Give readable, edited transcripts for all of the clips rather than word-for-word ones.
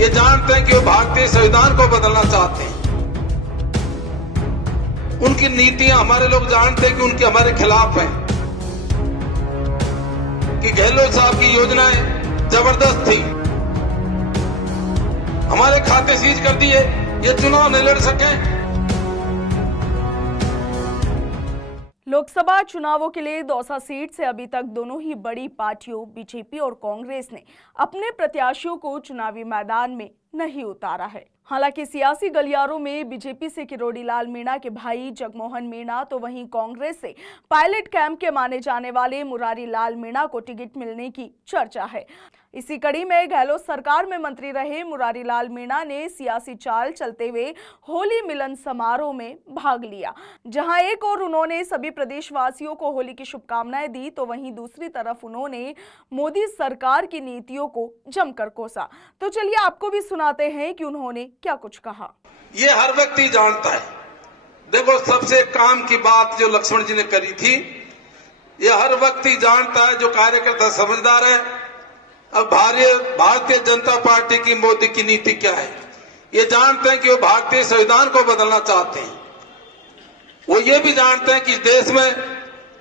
ये जानते हैं कि वो भारतीय संविधान को बदलना चाहते हैं। उनकी नीतियां हमारे लोग जानते हैं कि उनके हमारे खिलाफ हैं। कि गहलोत साहब की योजनाएं जबरदस्त थी, हमारे खाते सीज कर दिए, ये चुनाव नहीं लड़ सके। लोकसभा चुनावों के लिए दौसा सीट से अभी तक दोनों ही बड़ी पार्टियों बीजेपी और कांग्रेस ने अपने प्रत्याशियों को चुनावी मैदान में नहीं उतारा है। हालांकि सियासी गलियारों में बीजेपी से किरोड़ी लाल मीणा के भाई जगमोहन मीणा तो वहीं कांग्रेस से पायलट कैंप के माने जाने वाले मुरारी लाल मीणा को टिकट मिलने की चर्चा है। इसी कड़ी में गहलोत सरकार में मंत्री रहे मुरारी लाल मीणा ने सियासी चाल चलते हुए होली मिलन समारोह में भाग लिया, जहां एक और उन्होंने सभी प्रदेशवासियों को होली की शुभकामनाएं दी, तो वहीं दूसरी तरफ उन्होंने मोदी सरकार की नीतियों को जमकर कोसा। तो चलिए आपको भी सुनाते हैं कि उन्होंने क्या कुछ कहा। ये हर व्यक्ति जानता है। देखो, सबसे काम की बात जो लक्ष्मण जी ने करी थी, ये हर व्यक्ति जानता है, जो कार्यकर्ता समझदार है। अब भारतीय जनता पार्टी की मोदी की नीति क्या है, ये जानते हैं कि वो भारतीय संविधान को बदलना चाहते हैं। वो ये भी जानते हैं कि देश में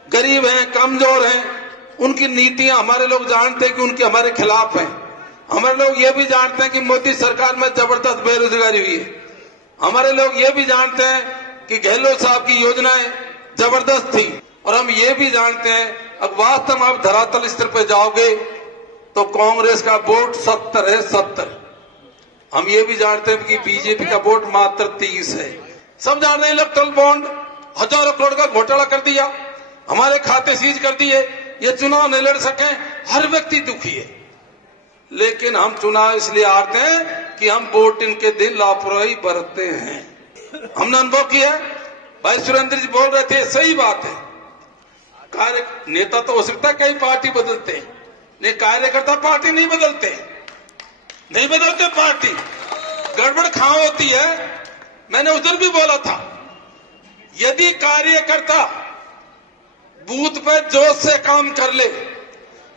गरीब हैं, कमजोर हैं, उनकी नीतियां हमारे लोग जानते हैं कि उनके हमारे खिलाफ हैं। हमारे लोग ये भी जानते हैं कि मोदी सरकार में जबरदस्त बेरोजगारी हुई है। हमारे लोग ये भी जानते हैं कि गहलोत साहब की योजनाएं जबरदस्त थी। और हम ये भी जानते हैं, अब वास्तव में आप धरातल स्तर पर जाओगे तो कांग्रेस का वोट 70 है, 70। हम ये भी जानते हैं कि बीजेपी का वोट मात्र 30 है। सब जान रहे हैं, इलेक्ट्रल बॉन्ड हजारों करोड़ का घोटाला कर दिया, हमारे खाते सीज कर दिए, ये चुनाव नहीं लड़ सके। हर व्यक्ति दुखी है, लेकिन हम चुनाव इसलिए हारते हैं कि हम वोटिंग के दिन लापरवाही बरतते हैं। हमने अनुभव किया। भाई सुरेंद्र जी बोल रहे थे, सही बात है। नेता तो हो सकता है कई पार्टी बदलते हैं, नहीं कार्यकर्ता पार्टी नहीं बदलते पार्टी। गड़बड़ कहां होती है, मैंने उधर भी बोला था, यदि कार्यकर्ता बूथ पे जोश से काम कर ले,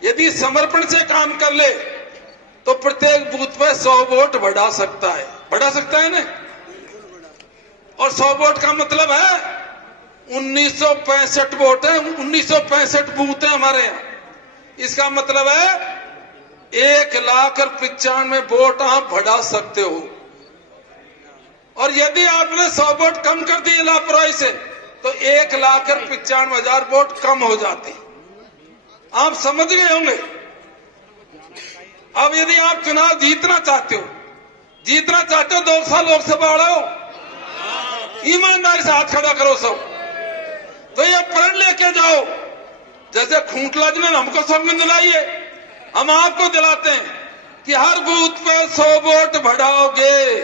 यदि समर्पण से काम कर ले, तो प्रत्येक बूथ पे 100 वोट बढ़ा सकता है ना। और 100 वोट का मतलब है 1965 वोट है, 1965 बूथ है हमारे यहाँ। इसका मतलब है 1,95,000 वोट आप बढ़ा सकते हो। और यदि आपने 100 वोट कम कर दिए लापरवाही से, तो 1,95,000 वोट कम हो जाते। आप समझ गए होंगे। अब यदि आप चुनाव जीतना चाहते हो दौसा लोकसभा लड़ो, ईमानदारी से हाथ खड़ा करो सब, तो ये प्रण लेके जाओ। जैसे खूंटला जी ने हमको सौगंध दिलाई है, हम आपको दिलाते हैं कि हर बूथ पे 100 वोट बढ़ाओगे।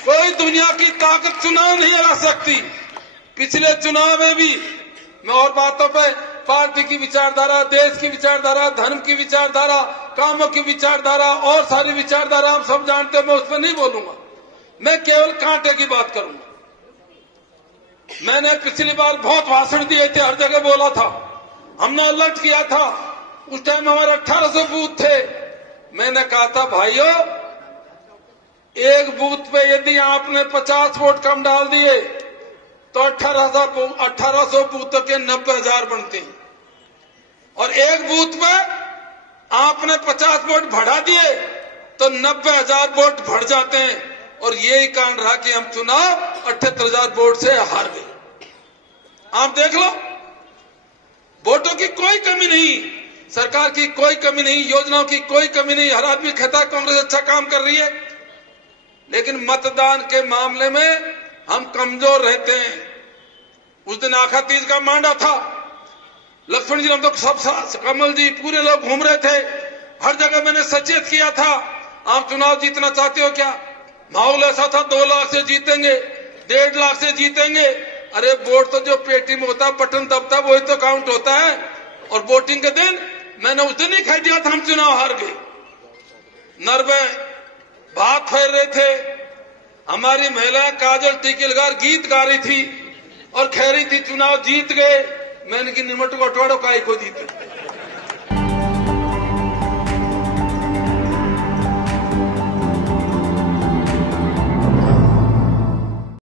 कोई दुनिया की ताकत चुनाव नहीं हरा सकती। पिछले चुनाव में भी मैं और बातों पे पार्टी की विचारधारा, देश की विचारधारा, धर्म की विचारधारा, कामों की विचारधारा और सारी विचारधारा हम सब जानते हैं, मैं उस पर नहीं बोलूंगा। मैं केवल कांटे की बात करूंगा। मैंने पिछली बार बहुत भाषण दिए थे, हर जगह बोला था, हमने अलर्ट किया था। उस टाइम हमारे 1800 बूथ थे। मैंने कहा था, भाइयों, एक बूथ पे यदि आपने 50 वोट कम डाल दिए तो 1800 बूथों के 90,000 बनते हैं। और एक बूथ पे आपने 50 वोट बढ़ा दिए तो 90,000 वोट बढ़ जाते हैं। और यही कारण रहा कि हम चुनाव 78,000 वोट से हार गए। आप देख लो, वोटों की कोई कमी नहीं, सरकार की कोई कमी नहीं, योजनाओं की कोई कमी नहीं। हर आदमी कहता है कांग्रेस अच्छा काम कर रही है, लेकिन मतदान के मामले में हम कमजोर रहते हैं। उस दिन आखा तीज का मांडा था, लक्ष्मण जी, हम तो सब, कमल जी, पूरे लोग घूम रहे थे। हर जगह मैंने सचेत किया था, आप चुनाव जीतना चाहते हो क्या? माहौल ऐसा था 2 लाख से जीतेंगे, 1.5 लाख से जीतेंगे। अरे वोट तो जो पेटी में होता, बटन दबता, वही तो काउंट होता है। और वोटिंग के दिन मैंने उस दिन ही कह दिया था हम चुनाव हार गए। नरवे भात फेर रहे थे, हमारी महिला काजल टिकिलगार गीत गा रही थी और कह रही थी चुनाव जीत गए। मैंने कि निमट को अटवाड़ो काय को जीते।